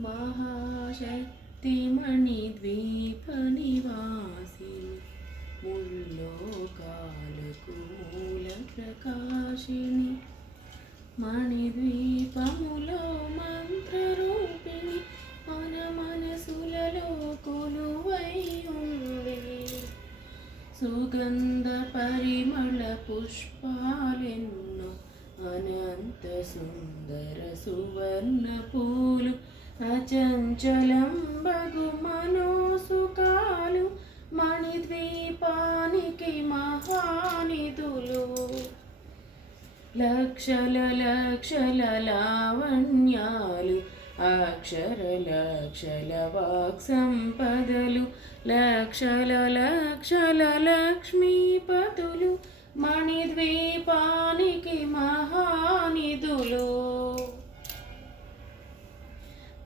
महाशक्तिमणिद्वीपनिवासिनि मुल्लोकाలకు మూల ప్రకాశిని మణిద్వీపములో మంత్రరూపిణి మన మనసులలో కొలువై ఉంది. సుగంధ పరిమళ పుష్పాలెన్నో అనంత సుందర సువర్ణ పూలు అచంచలం బగు మనోసుకాలు మణిద్వీపానికి మహానిధులు. లక్షల లక్షల లావణ్యాలు అక్షర లక్షల వాక్ సంపదలు లక్షల లక్షల లక్ష్మీపతులు మణిద్వీపానికి మహానిధులు.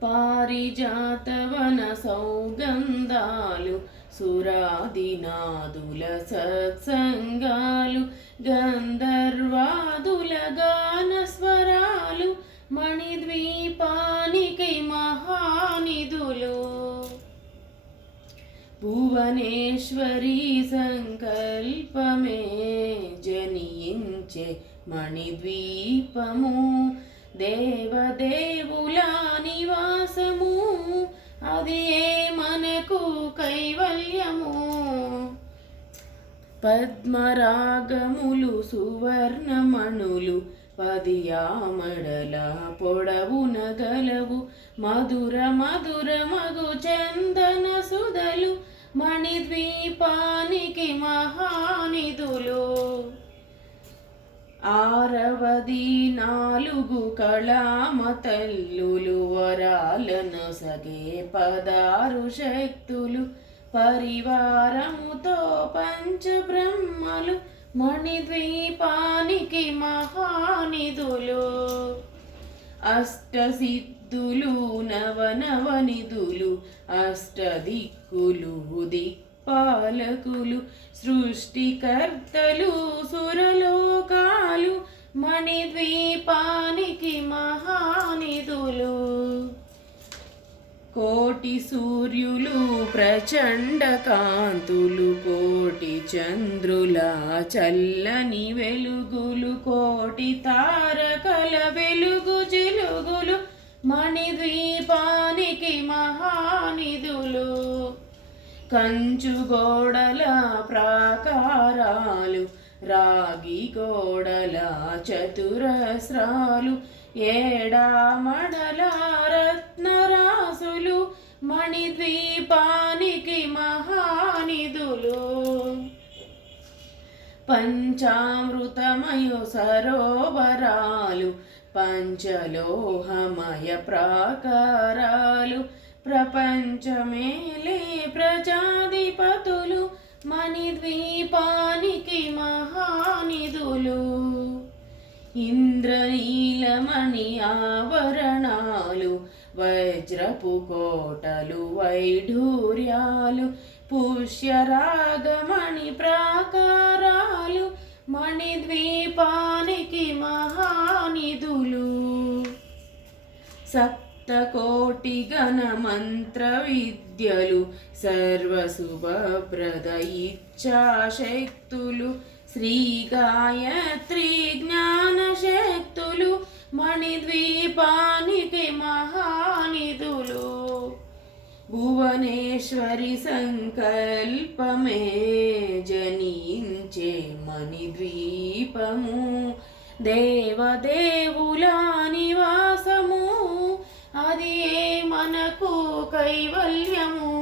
పారిజాతవన సౌగంధాలు సురాదినాదుల సత్సంగాలు గంధర్వాదుల గాన స్వరాలు మణిద్వీపానికి మహానిధులు. భువనేశ్వరి సంకల్పమే జనించే మణిద్వీపము దేవదేవుల నివాసము అది ఏ మనకు కైవల్యము. పద్మరాగములు సువర్ణమణులు పదియామడల పొడవున గలవు మధుర మధుర మగు చందన సుధలు మణిద్వీపానికి మహానిధులు. ఆరవది నాలుగు కళామతల్లులు వరాలను సగే 16 శక్తులు పరివారముతో పంచబ్రహ్మలు మణిద్వీపానికి మహానిధులు. అష్టసిద్ధులు నవనవనిధులు అష్టదిక్కులు దిక్పాలకులు సృష్టికర్తలు సురలోకాలు మణిద్వీపానికి మహానిధులు. కోటి సూర్యులు ప్రచండ కాంతులు కోటి చంద్రుల చల్లని వెలుగులు కోటి తారకల వెలుగు జిలుగులు మణిద్వీపానికి మహానిధులు. కంచు గోడల ప్రాకారాలు రాగి గోడల చతురస్రాలు ఏడామడల రత్నరాసులు మణిద్వీపానికి మహానిధులు. పంచామృతమయ సరోవరాలు పంచలోహమయ ప్రాకారాలు ప్రపంచమేలే ప్రజాధిపతులు మణిద్వీపానికి మహానిధులు. ఇంద్రనీలమణి ఆవరణాలు వజ్రపు కోటలు వైఢూర్యాలు పుష్యరాగమణి ప్రాకారాలు మణిద్వీపానికి మహానిధులు. సప్తకోటి గణ మంత్ర విద్యలు సర్వశుభప్రద ఇచ్ఛాశక్తులు శ్రీ గాయత్రి జ్ఞాన శక్తులు మణిద్వీపానికి మహానిధులు. భువనేశ్వరి సంకల్పమే జనించే మణిద్వీపము దేవదేవుల నివాసము అది ఏ మనకు కైవల్యము.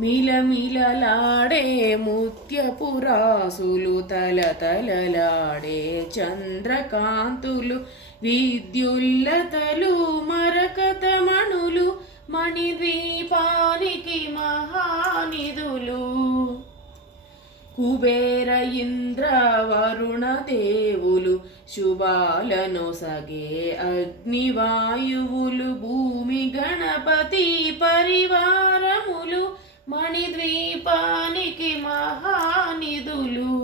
మిలమిలలాడే ముత్యపురాసులు తలతలలాడే చంద్రకాంతులు విద్యుల్లతలు మరకతమణులు మణిద్వీపానికి మహానిధులు. కుబేర ఇంద్ర వరుణ దేవులు శుభాలను సగే అగ్నివాయువులు భూమి గణపతి పరివారములు మణిద్వీపానికి మహానిధులు.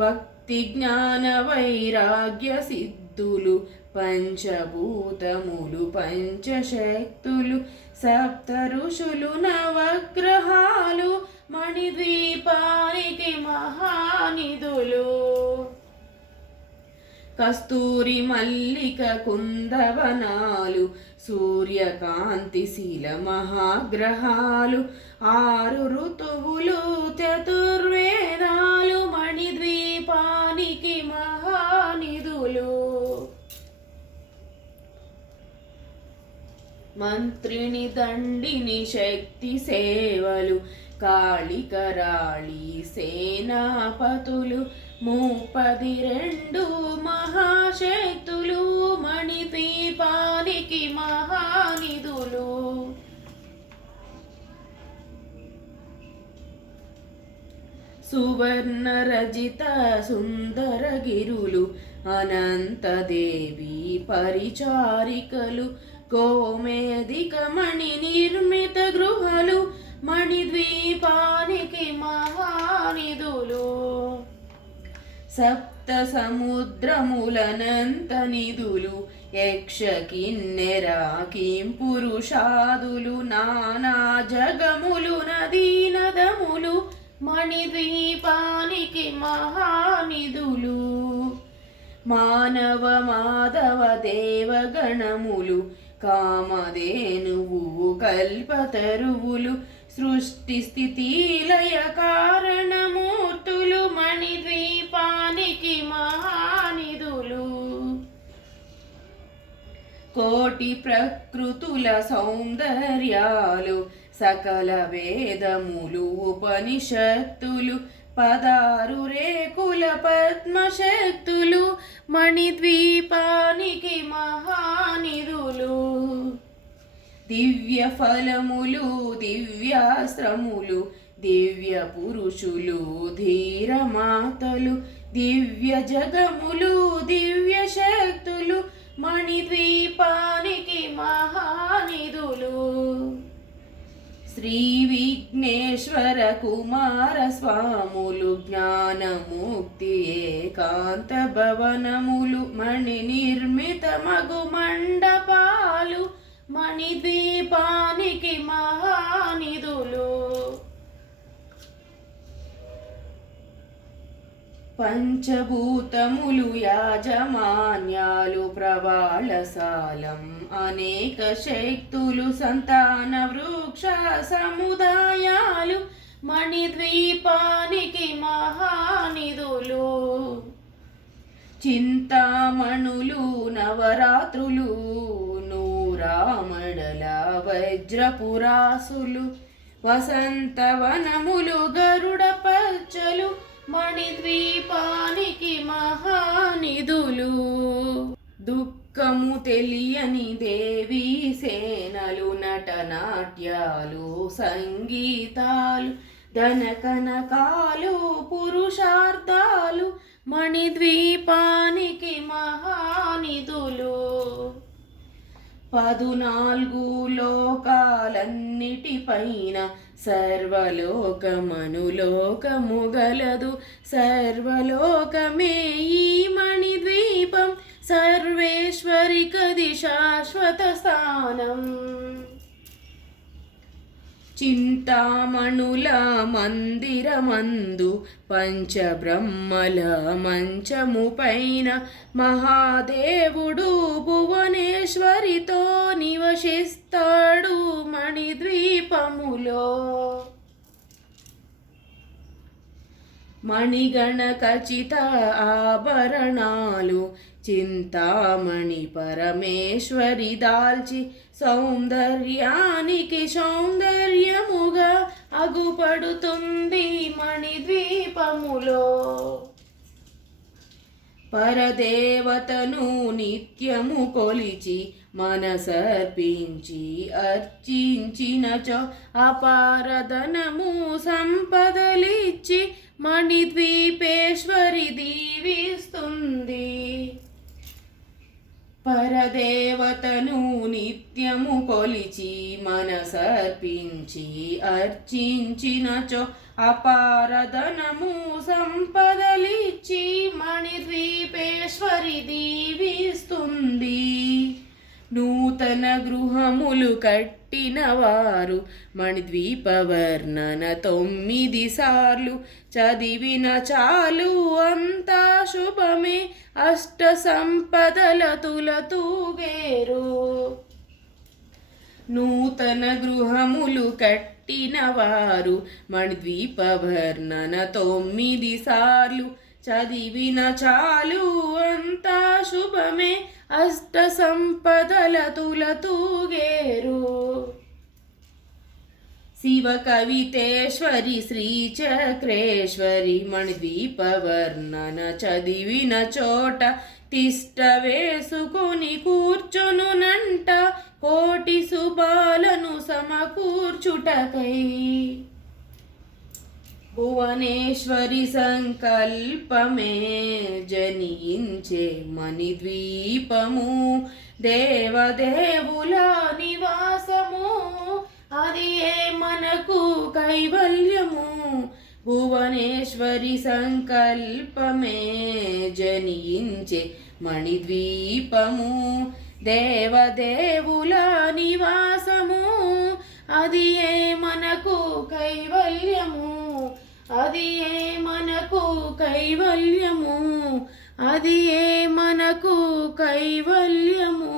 భక్తి జ్ఞాన వైరాగ్య సిద్ధులు పంచభూతములు పంచశక్తులు సప్త ఋషులు నవగ్రహాలు మణిద్వీపానికి మహానిధులు. కస్తూరి మల్లిక కుందవనాలు సూర్యకాంతి శిల మహాగ్రహాలు 6 ఋతువులు చతుర్వేదాలు మణిద్వీపానికి మహానిధులు. మంత్రిని దండిని శక్తి సేవలు కాళికరాళి సేనాపతులు 32 మహాశక్తులు మణిద్వీపానికి మహానిధులు. సువర్ణ రజిత సుందరగిరులు అనంతదేవి పరిచారికలు గోమేధిక మణి నిర్మిత గృహలు మణిద్వీపానికి మహానిధులు. సప్త సముద్రములనంత నిధులు యక్ష కిన్నెర పురుషాదులు నానా జగములు నదీ నదములు మణిద్వీపానికి మహానిధులు. మానవ మాధవ దేవగణములు కామధేనువు కల్పతరువులు సృష్టి స్థితి లయ కారణమూర్తులు మణిద్వీపానికి మహానిధులు. కోటి ప్రకృతుల సౌందర్యాలు సకల వేదములు ఉపనిషత్తులు 16 రేకుల పద్మశక్తులు మణిద్వీపానికి మహానిధులు. దివ్య ఫలములు దివ్యాస్త్రములు దివ్య పురుషులు ధీరమాతలు దివ్య జగములు దివ్య శక్తులు మణిద్వీపానికి మహానిధులు. శ్రీ విఘ్నేశ్వర కుమార స్వాములు జ్ఞానముక్తి ఏకాంత భవనములు మణి నిర్మిత మగు మండపాలు మణిద్వీపానికి మహానిధులు. పంచభూతములు యాజమాన్యాలు ప్రవాళసాలం అనేక శక్తులు సంతాన వృక్ష సముదాయాలు మణిద్వీపానికి మహానిధులు. చింతామణులు నవరాత్రులు నూరామడల వజ్రపురాసులు వసంతవనములు గరుడ పచ్చలు మణిద్వీపానికి మహానిధులు. దుఃఖము తెలియని దేవీ సేనలు నటనాట్యాలు సంగీతాలు ధనకనకాలు పురుషార్థాలు మణిద్వీపానికి మహానిధులు. 14 లోకాలన్నిటిపైన సర్వలోకమనులోకము గలదు సర్వలోకమే ఈ మణిద్వీపం సర్వేశ్వరికది శాశ్వత స్థానం. చింతామణుల మందిరమందు పంచబ్రహ్మల మంచము పైన మహాదేవుడు భువనేశ్వరితో నివసిస్తాడు మణిద్వీపములో. మణిగణ ఖచిత ఆభరణాలు చింతామణి పరమేశ్వరి దాల్చి సౌందర్యానికి సౌందర్యముగా అగుపడుతుంది మణిద్వీపములో. పరదేవతను నిత్యము కొలిచి మనసర్పించి అర్చించినచో అపారధనము సంపదలిచ్చి మణిద్వీపేశ్వరి దీవిస్తుంది. పరదేవతను నిత్యము కొలిచి మనసర్పించి అర్చించినచో అపారధనము సంపదలిచ్చి మణిద్వీపేశ్వరి దీవిస్తుంది. నూతన గృహములు కట్టిన వారు మణిద్వీప వర్ణన 9 సార్లు చదివిన చాలు అంతా శుభమే, అష్ట సంపదల తులతూగేరు. నూతన గృహములు కట్టిన వారు మణిద్వీప వర్ణన 9 సార్లు చదివిన చాలు అంతా శుభమే, అష్ట సంపదల తులతూగేరు. శివ కవితేశ్వరి శ్రీచక్రేశ్వరి మణిద్వీప వర్ణన చదివిన చోట తిష్ట వేసుకొని కూర్చొనునంట, కోటి శుభాలను సమకూర్చుటకై. భువనేశ్వరి సంకల్పమే జనించే మణిద్వీపము, దేవదేవుల నివాసము, అది ఏ మనకు కైవల్యము. భువనేశ్వరి సంకల్పమే జనించే మణిద్వీపము, దేవదేవుల నివాసము, అది ఏ మనకు కైవల్యము. అది ఏ మనకు కైవల్యము. అది ఏ మనకు కైవల్యము.